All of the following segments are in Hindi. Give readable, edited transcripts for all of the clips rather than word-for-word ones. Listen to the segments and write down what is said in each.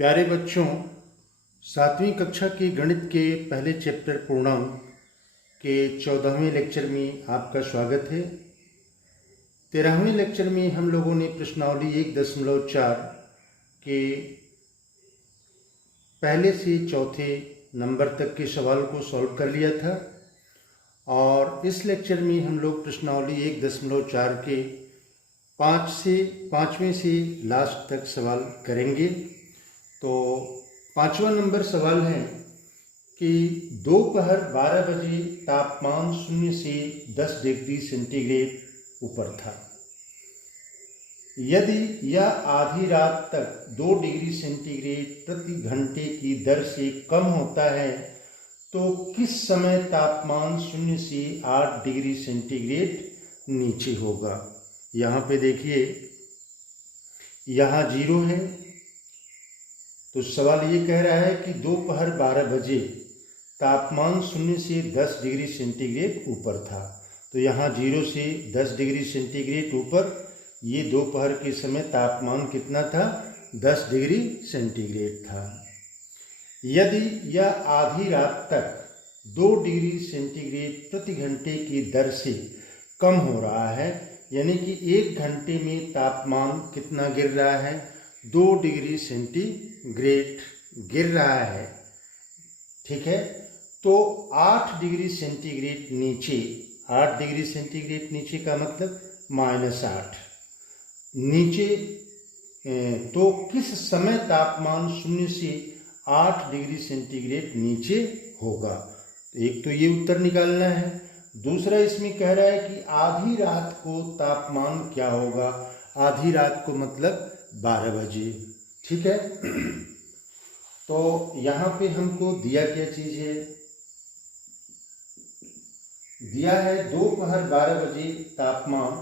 प्यारे बच्चों, 7वीं कक्षा के गणित के पहले चैप्टर पूर्णांक के 14वें लेक्चर में आपका स्वागत है। 13वें लेक्चर में हम लोगों ने प्रश्नावली 1.4 के पहले से चौथे नंबर तक के सवाल को सॉल्व कर लिया था और इस लेक्चर में हम लोग प्रश्नावली 1.4 के 5वें से लास्ट तक सवाल करेंगे। तो 5वां नंबर सवाल है कि दोपहर 12 बजे तापमान 0 से 10 डिग्री सेंटीग्रेड ऊपर था। यदि यह आधी रात तक 2 डिग्री सेंटीग्रेड प्रति घंटे की दर से कम होता है तो किस समय तापमान 0 से 8 डिग्री सेंटीग्रेड नीचे होगा। यहाँ पे देखिए, यहाँ 0 है तो सवाल ये कह रहा है कि दोपहर 12 बजे तापमान 0 से 10 डिग्री सेंटीग्रेड ऊपर था। तो यहाँ 0 से 10 डिग्री सेंटीग्रेड ऊपर, ये दोपहर के समय तापमान कितना था? 10 डिग्री सेंटीग्रेड था। यदि यह आधी रात तक 2 डिग्री सेंटीग्रेड प्रति घंटे की दर से कम हो रहा है, यानी कि 1 घंटे में तापमान कितना गिर रहा है? 2 डिग्री सेंटीग्रेड गिर रहा है। ठीक है, तो 8 डिग्री सेंटीग्रेड नीचे, 8 डिग्री सेंटीग्रेड नीचे का मतलब -8 नीचे, तो किस समय तापमान 0 से 8 डिग्री सेंटीग्रेड नीचे होगा। एक तो ये उत्तर निकालना है। दूसरा इसमें कह रहा है कि आधी रात को तापमान क्या होगा। आधी रात को मतलब 12 बजे। ठीक है, तो यहाँ पे हमको दिया क्या चीज है? दिया है दोपहर 12 बजे तापमान,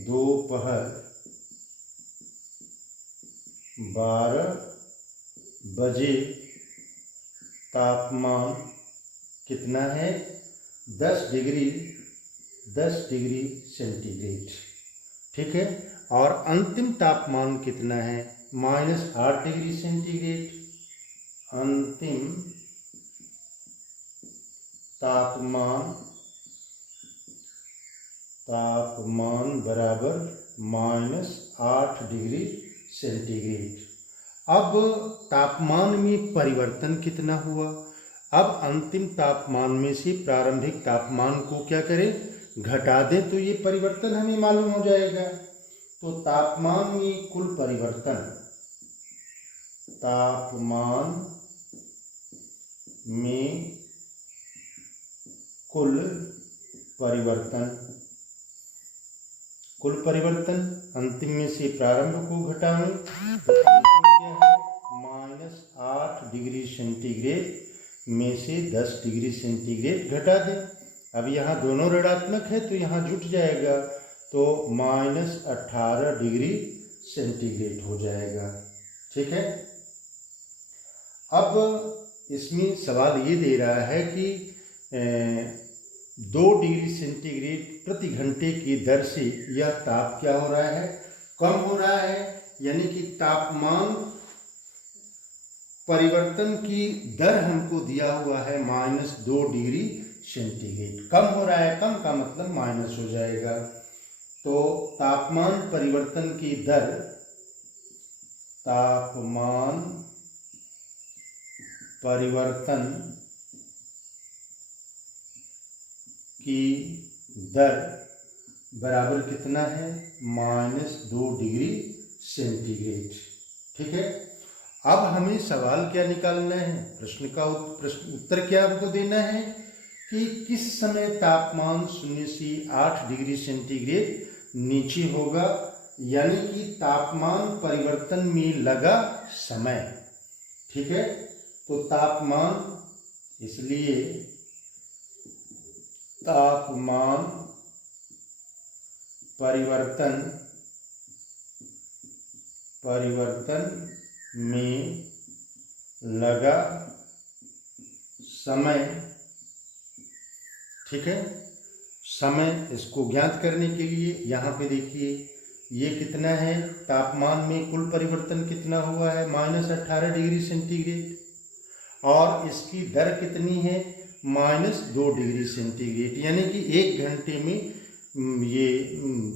दोपहर 12 बजे तापमान कितना है? 10 डिग्री सेंटीग्रेड। ठीक है, और अंतिम तापमान कितना है? -8 डिग्री सेंटीग्रेड। अंतिम तापमान बराबर -8 डिग्री सेंटीग्रेड। अब तापमान में परिवर्तन कितना हुआ? अब अंतिम तापमान में से प्रारंभिक तापमान को क्या करें? घटा दें तो ये परिवर्तन हमें मालूम हो जाएगा। तो तापमान में कुल परिवर्तन, तापमान में कुल परिवर्तन अंतिम में से प्रारंभ को घटाएं तो अंतिम क्या है? -8 डिग्री सेंटीग्रेड में से 10 डिग्री सेंटीग्रेड घटा दें। अब यहाँ दोनों ऋणात्मक है तो यहाँ जुट जाएगा, तो -18 डिग्री सेंटीग्रेड हो जाएगा। ठीक है, अब इसमें सवाल ये दे रहा है कि 2 डिग्री सेंटीग्रेड प्रति घंटे की दर से यह ताप क्या हो रहा है? कम हो रहा है, यानी कि तापमान परिवर्तन की दर हमको दिया हुआ है -2 डिग्री सेंटीग्रेड। कम हो रहा है, कम का मतलब माइनस हो जाएगा। तो तापमान परिवर्तन की दर, तापमान परिवर्तन की दर बराबर कितना है? -2 डिग्री सेंटीग्रेड। ठीक है, अब हमें सवाल क्या निकालना है? प्रश्न उत्तर क्या हमको देना है कि किस समय तापमान 0 से 8 डिग्री सेंटीग्रेड नीचे होगा, यानी कि तापमान परिवर्तन में लगा समय। ठीक है, तो तापमान, इसलिए तापमान परिवर्तन में लगा समय। ठीक है, समय इसको ज्ञात करने के लिए यहाँ पे देखिए ये कितना है, तापमान में कुल परिवर्तन कितना हुआ है, -18 डिग्री सेंटीग्रेड, और इसकी दर कितनी है, -2 डिग्री सेंटीग्रेड, यानी कि 1 घंटे में ये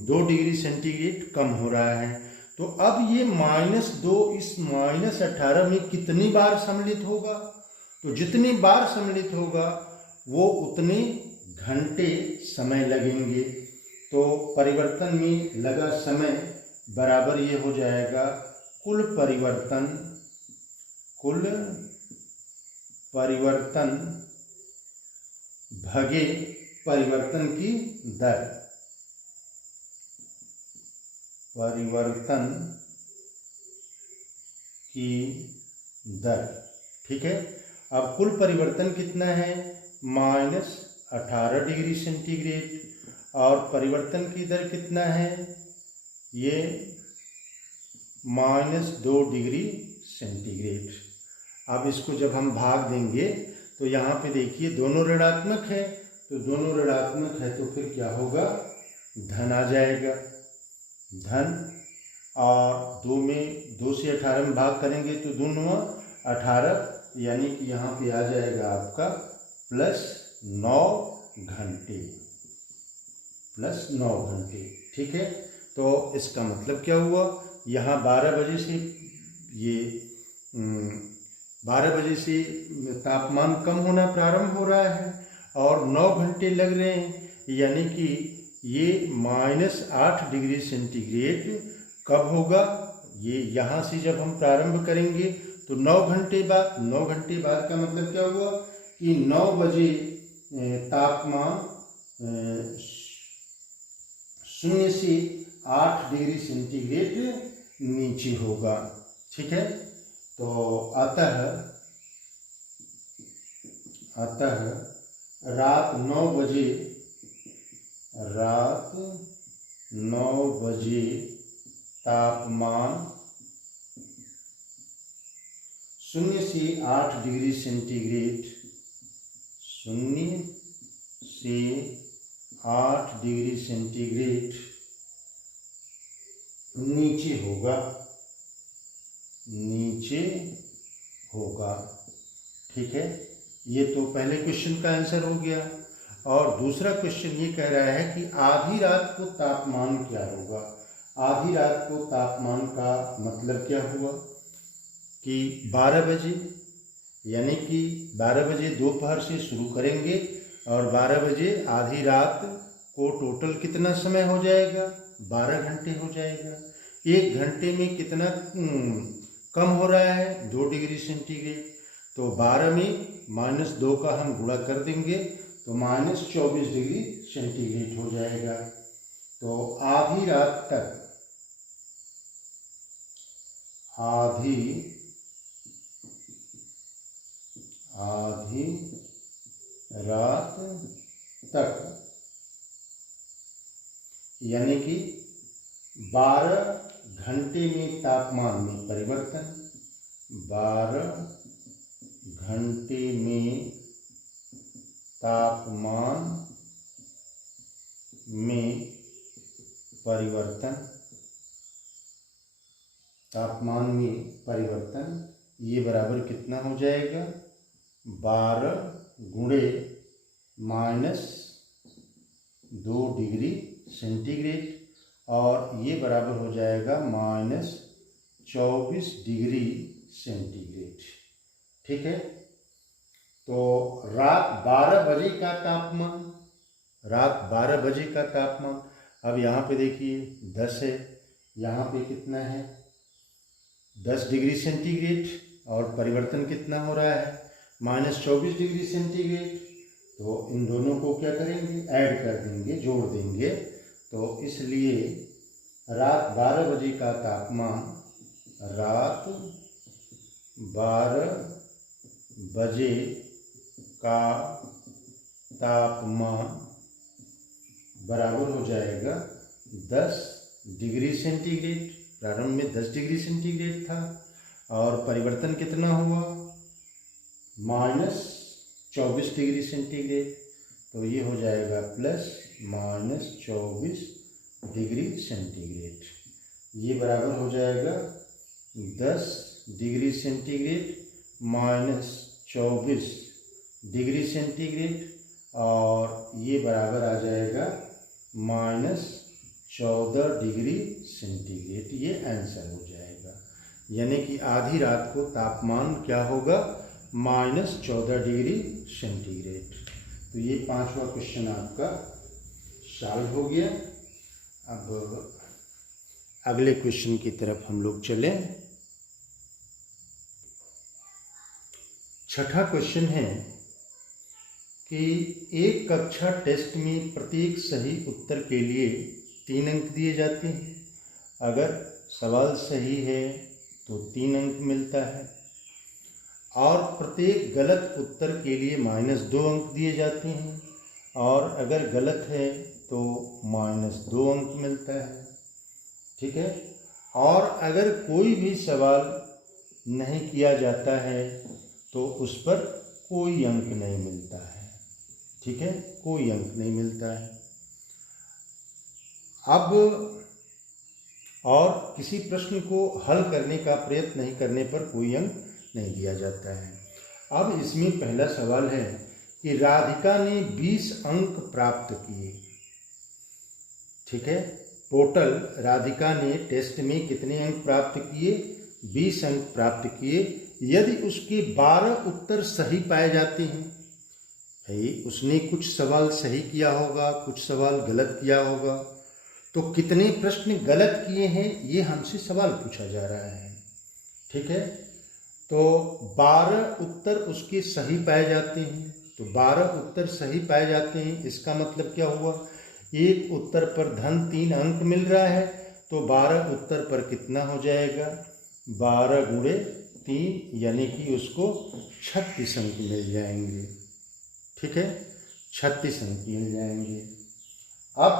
2 डिग्री सेंटीग्रेड कम हो रहा है। तो अब ये -2 इस -18 में कितनी बार सम्मिलित होगा, तो जितनी बार सम्मिलित होगा वो उतने घंटे समय लगेंगे। तो परिवर्तन में लगा समय बराबर ये हो जाएगा कुल परिवर्तन भागे परिवर्तन की दर, परिवर्तन की दर। ठीक है, अब कुल परिवर्तन कितना है, -18 डिग्री सेंटीग्रेड, और परिवर्तन की दर कितना है, ये -2 डिग्री सेंटीग्रेड। अब इसको जब हम भाग देंगे तो यहाँ पे देखिए दोनों ऋणात्मक है, तो दोनों ऋणात्मक है तो फिर क्या होगा, धन आ जाएगा, धन, और 2 से 18 में भाग करेंगे तो 2 9 18, यानी कि यहाँ पे आ जाएगा आपका +9 घंटे, +9 घंटे। ठीक है, तो इसका मतलब क्या हुआ, यहाँ 12 बजे से ये 12 बजे से तापमान कम होना प्रारंभ हो रहा है और 9 घंटे लग रहे हैं, यानी कि ये -8 डिग्री सेंटीग्रेड कब होगा, ये यहाँ से जब हम प्रारंभ करेंगे तो 9 घंटे बाद। 9 घंटे बाद का मतलब क्या हुआ कि 9 बजे तापमान 0 से 8 डिग्री सेंटीग्रेड नीचे होगा। ठीक है, तो अतः रात 9 बजे तापमान 0 से 8 डिग्री सेंटीग्रेड, 0 से 8 डिग्री सेंटीग्रेड नीचे होगा। ठीक है, ये तो पहले क्वेश्चन का आंसर हो गया। और दूसरा क्वेश्चन ये कह रहा है कि आधी रात को तापमान क्या होगा। आधी रात को तापमान का मतलब क्या हुआ कि 12 बजे, यानी कि 12 बजे दोपहर से शुरू करेंगे और 12 बजे आधी रात को टोटल कितना समय हो जाएगा, 12 घंटे हो जाएगा। 1 घंटे में कितना कम हो रहा है, 2 डिग्री सेंटीग्रेड, तो 12 में -2 का हम गुणा कर देंगे तो -24 डिग्री सेंटीग्रेड हो जाएगा। तो आधी रात तक यानी कि 12 घंटे में तापमान में परिवर्तन, 12 घंटे में तापमान में परिवर्तन, ये बराबर कितना हो जाएगा, 12 गुणे -2 डिग्री सेंटीग्रेड, और ये बराबर हो जाएगा -24 डिग्री सेंटीग्रेड। ठीक है, तो रात 12 बजे का तापमान, अब यहाँ पे देखिए 10 है, यहाँ पे कितना है 10 डिग्री सेंटीग्रेड, और परिवर्तन कितना हो रहा है -24 डिग्री सेंटीग्रेड। तो इन दोनों को क्या करेंगे, ऐड कर देंगे, जोड़ देंगे। तो इसलिए रात 12 बजे का तापमान, रात 12 बजे का तापमान बराबर हो जाएगा 10 डिग्री सेंटीग्रेड। प्रारंभ में 10 डिग्री सेंटीग्रेड था और परिवर्तन कितना हुआ, -24 डिग्री सेंटीग्रेड। तो ये हो जाएगा +-24 डिग्री सेंटीग्रेड। ये बराबर हो जाएगा 10 degree centigrade minus 24 degree centigrade, और ये बराबर आ जाएगा माइनस 14 डिग्री सेंटीग्रेड। ये आंसर हो जाएगा, यानी कि आधी रात को तापमान क्या होगा, माइनस 14 डिग्री सेंटीग्रेड। तो ये 5वां क्वेश्चन आपका सॉल्व हो गया। अब अगले क्वेश्चन की तरफ हम लोग चलें। 6ठा क्वेश्चन है कि एक कक्षा टेस्ट में प्रत्येक सही उत्तर के लिए 3 अंक दिए जाते हैं। अगर सवाल सही है तो 3 अंक मिलता है, और प्रत्येक गलत उत्तर के लिए -2 अंक दिए जाते हैं, और अगर गलत है तो -2 अंक मिलता है। ठीक है। और अगर कोई भी सवाल नहीं किया जाता है तो उस पर कोई अंक नहीं मिलता है। ठीक है, कोई अंक नहीं मिलता है। अब और किसी प्रश्न को हल करने का प्रयत्न नहीं करने पर कोई अंक नहीं दिया जाता है। अब इसमें पहला सवाल है कि राधिका ने 20 अंक प्राप्त किए। ठीक है, टोटल राधिका ने टेस्ट में कितने अंक प्राप्त किए, 20 अंक प्राप्त किए। यदि उसके 12 उत्तर सही पाए जाते हैं, भाई उसने कुछ सवाल सही किया होगा, कुछ सवाल गलत किया होगा, तो कितने प्रश्न गलत किए हैं ये हमसे सवाल पूछा जा रहा है। ठीक है, तो 12 उत्तर उसके सही पाए जाते हैं, तो 12 उत्तर सही पाए जाते हैं, इसका मतलब क्या हुआ, एक उत्तर पर धन 3 अंक मिल रहा है, तो 12 उत्तर पर कितना हो जाएगा, 12 गुणे 3, यानी कि उसको 36 अंक मिल जाएंगे। ठीक है, 36 अंक मिल जाएंगे। अब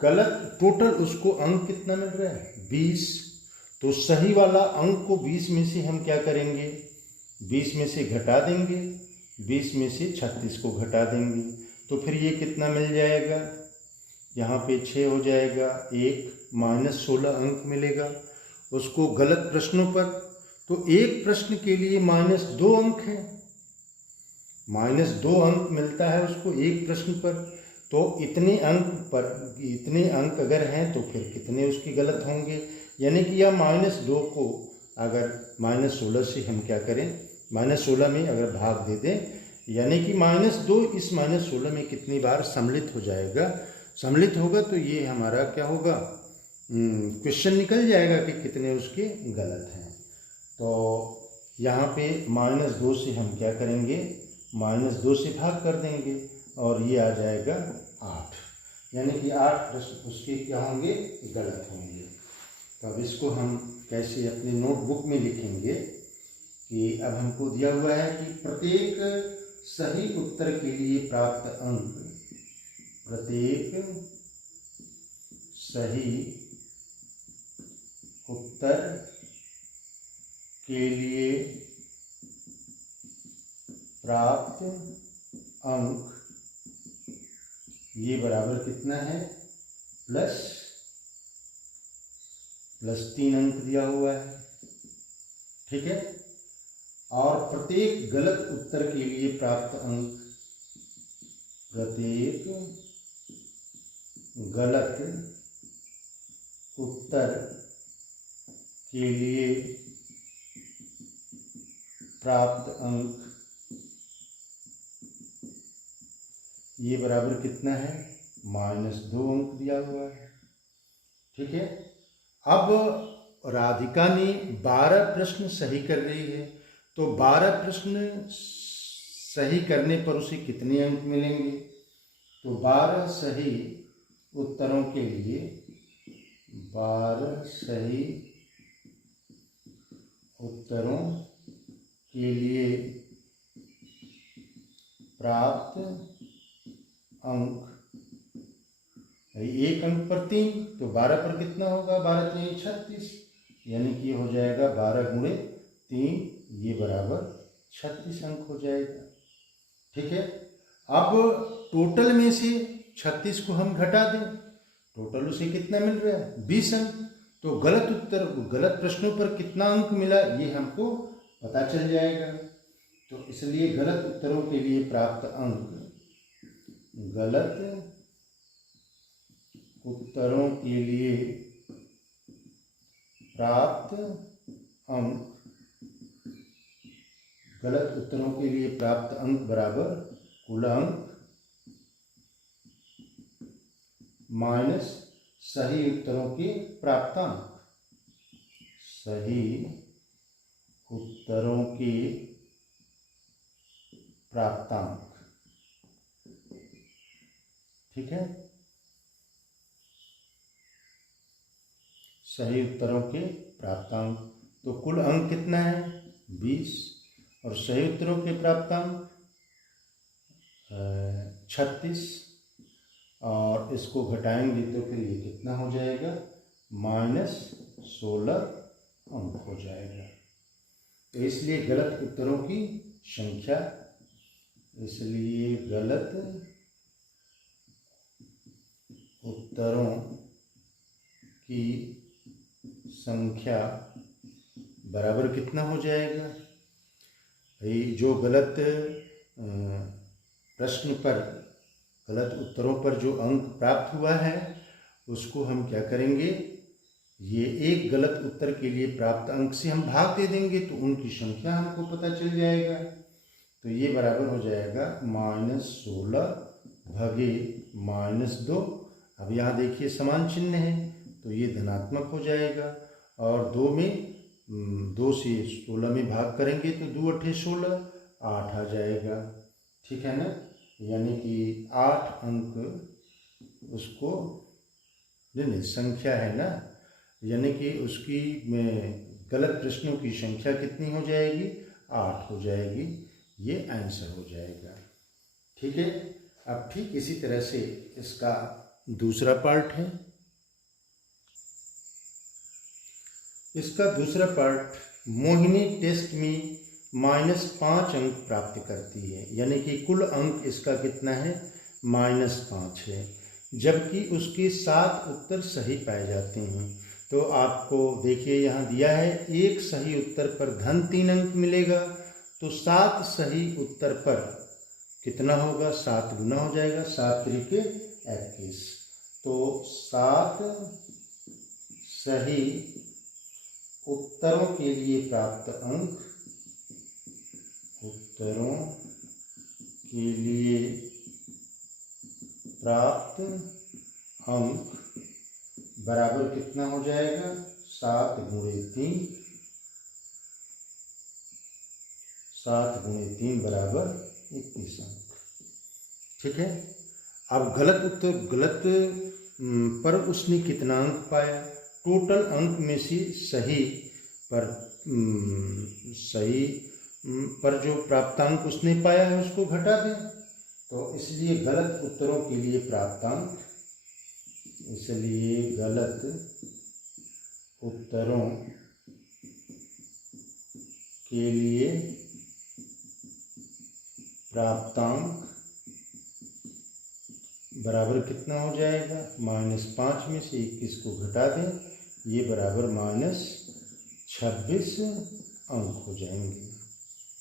गलत टोटल उसको अंक कितना मिल रहा है, 20, तो सही वाला अंक को 20 में से हम क्या करेंगे, 20 में से घटा देंगे, 20 में से 36 को घटा देंगे, तो फिर ये कितना मिल जाएगा, यहाँ पे 6 हो जाएगा, एक -16 अंक मिलेगा उसको गलत प्रश्नों पर। तो एक प्रश्न के लिए -2 अंक है, -2 अंक मिलता है उसको एक प्रश्न पर। तो इतने अंक अगर हैं तो फिर कितने उसके गलत होंगे, यानी कि यह -2 को अगर -16 से हम क्या करें, -16 में अगर भाग दे दें, यानी कि -2 इस -16 में कितनी बार सम्मिलित हो जाएगा, सम्मिलित होगा तो ये हमारा क्या होगा, क्वेश्चन निकल जाएगा कि कितने उसके गलत हैं। तो यहाँ पे -2 से हम क्या करेंगे, -2 से भाग कर देंगे और ये आ जाएगा 8, यानी कि 8 प्रश्न उसके क्या होंगे, गलत होंगे। तो अब इसको हम कैसे अपने नोटबुक में लिखेंगे कि अब हमको दिया हुआ है कि प्रत्येक सही उत्तर के लिए प्राप्त अंक, प्रत्येक सही उत्तर के लिए प्राप्त अंक, ये बराबर कितना है, +3 अंक दिया हुआ है। ठीक है, और प्रत्येक गलत उत्तर के लिए प्राप्त अंक, प्रत्येक गलत उत्तर के लिए प्राप्त अंक, ये बराबर कितना है, -2 अंक दिया हुआ है। ठीक है, अब राधिका ने 12 प्रश्न सही कर रही है, तो 12 प्रश्न सही करने पर उसे कितने अंक मिलेंगे, तो 12 सही उत्तरों के लिए, 12 सही उत्तरों के लिए प्राप्त अंक, एक अंक पर 3, तो 12 पर कितना होगा, 12 3 36, यानी कि हो जाएगा 12 गुणे 3, ये बराबर 36 अंक हो जाएगा। ठीक है, अब टोटल में से 36 को हम घटा दें टोटल उसे कितना मिल रहा है? 20 अंक। तो गलत प्रश्नों पर कितना अंक मिला ये हमको पता चल जाएगा। तो इसलिए गलत उत्तरों के लिए प्राप्त अंक, गलत उत्तरों के लिए प्राप्त अंक, गलत उत्तरों के लिए प्राप्त अंक बराबर कुल अंक माइनस सही उत्तरों के प्राप्तांक, सही उत्तरों के प्राप्तांक। ठीक है, सही उत्तरों के प्राप्तांक। तो कुल अंक कितना है? 20 और सही उत्तरों के प्राप्तांक 36 और इसको घटाएंगे तो फिर ये कितना हो जाएगा? -16 अंक हो जाएगा। तो इसलिए गलत उत्तरों की संख्या, इसलिए गलत उत्तरों की संख्या बराबर कितना हो जाएगा? जो गलत प्रश्न पर, गलत उत्तरों पर जो अंक प्राप्त हुआ है उसको हम क्या करेंगे? ये एक गलत उत्तर के लिए प्राप्त अंक से हम भाग दे देंगे तो उनकी संख्या हमको पता चल जाएगा। तो ये बराबर हो जाएगा -16 भागे -2। अब यहाँ देखिए समान चिन्ह है तो ये धनात्मक हो जाएगा और 2 से 16 में भाग करेंगे तो 2 8 16, 8 आ जाएगा। ठीक है ना, यानी कि 8 अंक उसको, नहीं संख्या है ना, यानी कि उसकी गलत प्रश्नों की संख्या कितनी हो जाएगी? 8 हो जाएगी। ये आंसर हो जाएगा। ठीक है, अब ठीक इसी तरह से इसका दूसरा पार्ट है। इसका दूसरा पार्ट, मोहिनी टेस्ट में -5 अंक प्राप्त करती है, यानी कि कुल अंक इसका कितना है? -5 है, जबकि उसके 7 उत्तर सही पाए जाते हैं। तो आपको देखिए यहाँ दिया है एक सही उत्तर पर -3 अंक मिलेगा, तो 7 सही उत्तर पर कितना होगा? 7 गुना हो जाएगा, 7 त्रिके 21। तो 7 सही उत्तरों के लिए प्राप्त अंक, उत्तरों के लिए प्राप्त अंक बराबर कितना हो जाएगा? 7 गुणे 3, 7 गुणे 3 बराबर 21 अंक। ठीक है, अब गलत पर उसने कितना अंक पाया? टोटल अंक में से सही पर जो प्राप्तांक उसने पाया है उसको घटा दें। तो इसलिए गलत उत्तरों के लिए प्राप्तांक, इसलिए गलत उत्तरों के लिए प्राप्तांक बराबर कितना हो जाएगा? -5 में से 21 को घटा दें, ये बराबर -26 अंक हो जाएंगे।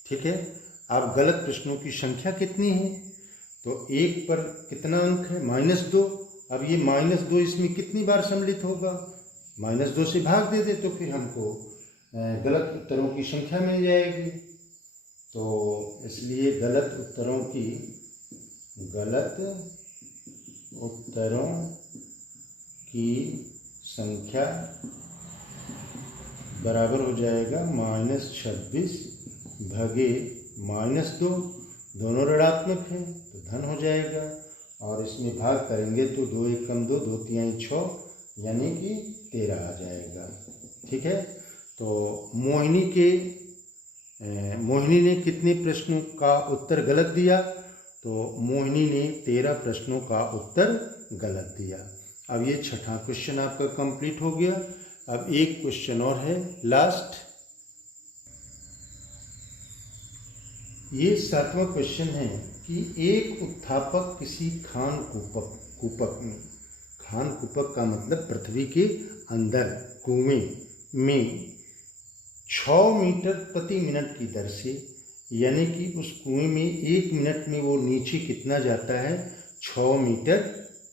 ठीक है, अब गलत प्रश्नों की संख्या कितनी है? तो एक पर कितना अंक है? -2। अब ये -2 इसमें कितनी बार सम्मिलित होगा? -2 से भाग दे दे तो फिर हमको गलत उत्तरों की संख्या मिल जाएगी। तो इसलिए गलत उत्तरों की संख्या बराबर हो जाएगा -26 भागे -2, दोनों ऋणात्मक है तो धन हो जाएगा, और इसमें भाग करेंगे तो 2 1 कम 2, 2 3 6, यानी कि 13 आ जाएगा। ठीक है, तो मोहिनी ने कितने प्रश्नों का उत्तर गलत दिया? तो मोहिनी ने 13 प्रश्नों का उत्तर गलत दिया। अब ये छठा क्वेश्चन आपका कंप्लीट हो गया। अब एक क्वेश्चन और है लास्ट। ये 7वां क्वेश्चन है कि एक उत्थापक किसी खान कूपक में उत्थान कूपक का मतलब पृथ्वी के अंदर कुएं में 6 मीटर प्रति मिनट की दर से, यानी कि उस कुएं में 1 मिनट में वो नीचे कितना जाता है, 6 मीटर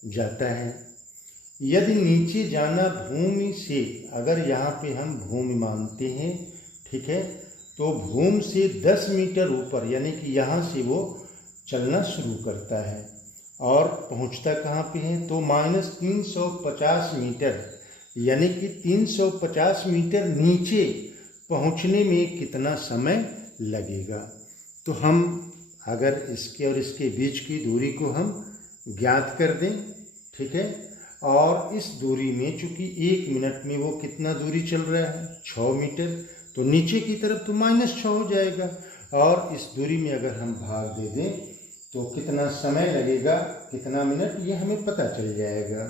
जाता है। यदि नीचे जाना भूमि से, अगर यहाँ पे हम भूमि मानते हैं, ठीक है, तो भूमि से 10 मीटर ऊपर, यानी कि यहाँ से वो चलना शुरू करता है और पहुँचता कहाँ पे है, तो -350 मीटर, यानी कि 350 मीटर नीचे पहुँचने में कितना समय लगेगा। तो हम अगर इसके और इसके बीच की दूरी को हम ज्ञात कर दें, ठीक है, और इस दूरी में चूंकि 1 मिनट में वो कितना दूरी चल रहा है, 6 मीटर, तो नीचे की तरफ तो -6 हो जाएगा, और इस दूरी में अगर हम भाग दे दें तो कितना समय लगेगा, कितना मिनट, ये हमें पता चल जाएगा।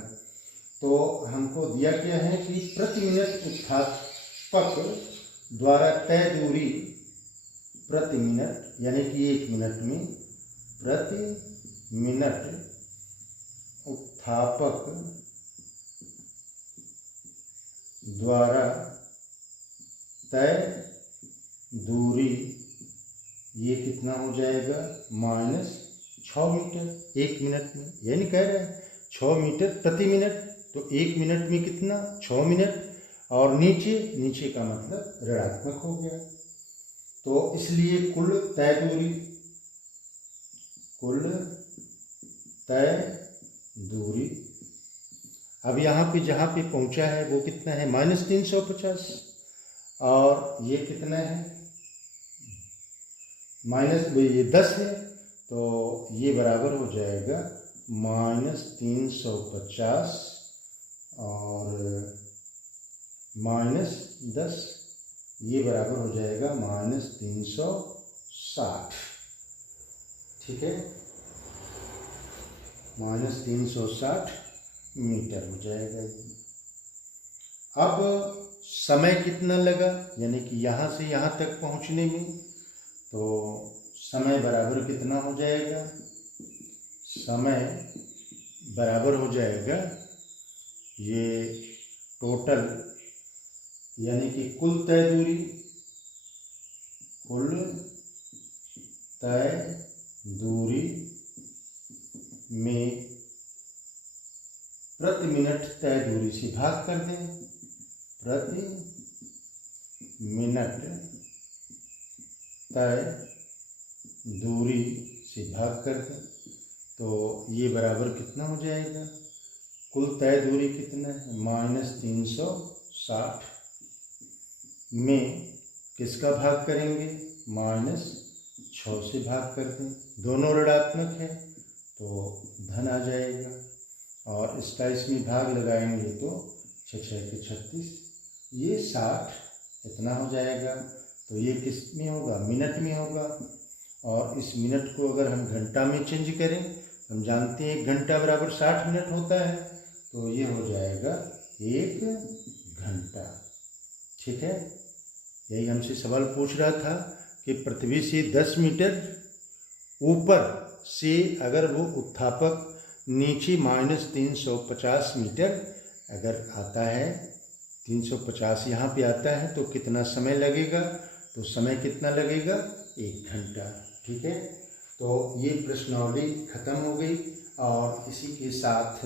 तो हमको दिया गया है कि प्रति मिनट उत्थापक द्वारा तय दूरी प्रति मिनट, यानी कि 1 मिनट में प्रति मिनट उत्थापक द्वारा तय दूरी, ये कितना हो जाएगा, -6 मीटर 1 मिनट में, यानी कह रहे हैं 6 मीटर प्रति मिनट, तो 1 मिनट में कितना, 6 मिनट, और नीचे का मतलब ऋणात्मक हो गया। तो इसलिए कुल तय दूरी अब यहाँ पे जहाँ पे पहुँचा है वो कितना है, -350, और ये कितना है, ये 10 है, तो ये बराबर हो जाएगा -350 और -10, ये बराबर हो जाएगा -360, ठीक है, -360 मीटर हो जाएगा। अब समय कितना लगा, यानी कि यहाँ से यहाँ तक पहुँचने में, तो समय बराबर कितना हो जाएगा, समय बराबर हो जाएगा ये टोटल, यानी कि कुल तय दूरी में प्रति मिनट तय दूरी से भाग कर दें, प्रति मिनट तय दूरी से भाग कर दें, तो ये बराबर कितना हो जाएगा, कुल तय दूरी कितना है, -360 में किसका भाग करेंगे, -6 से भाग कर दें, दोनों ऋणात्मक है तो धन आ जाएगा, और इसका इसमें भाग लगाएंगे तो 6 के 36, ये 60 इतना हो जाएगा। तो ये किस में होगा, मिनट में होगा, और इस मिनट को अगर हम घंटा में चेंज करें, हम जानते हैं 1 घंटा बराबर 60 मिनट होता है, तो ये हो जाएगा 1 घंटा, ठीक है। यही हमसे सवाल पूछ रहा था कि पृथ्वी से 10 मीटर ऊपर से अगर वो उत्थापक नीचे -350 मीटर अगर आता है, 350 यहाँ पे आता है, तो कितना समय लगेगा, तो समय कितना लगेगा, 1 घंटा, ठीक है। तो ये प्रश्नावली खत्म हो गई, और इसी के साथ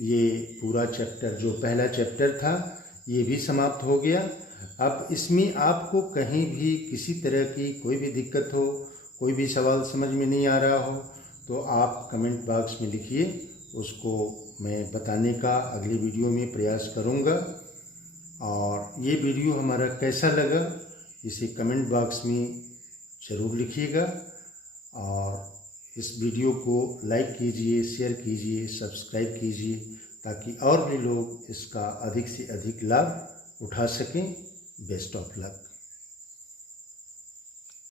ये पूरा चैप्टर, जो पहला चैप्टर था, ये भी समाप्त हो गया। अब इसमें आपको कहीं भी किसी तरह की कोई भी दिक्कत हो, कोई भी सवाल समझ में नहीं आ रहा हो, तो आप कमेंट बॉक्स में लिखिए, उसको मैं बताने का अगली वीडियो में प्रयास करूँगा। और ये वीडियो हमारा कैसा लगा, इसे कमेंट बॉक्स में ज़रूर लिखिएगा, और इस वीडियो को लाइक कीजिए, शेयर कीजिए, सब्सक्राइब कीजिए, ताकि और भी लोग इसका अधिक से अधिक लाभ उठा सकें। Best of luck.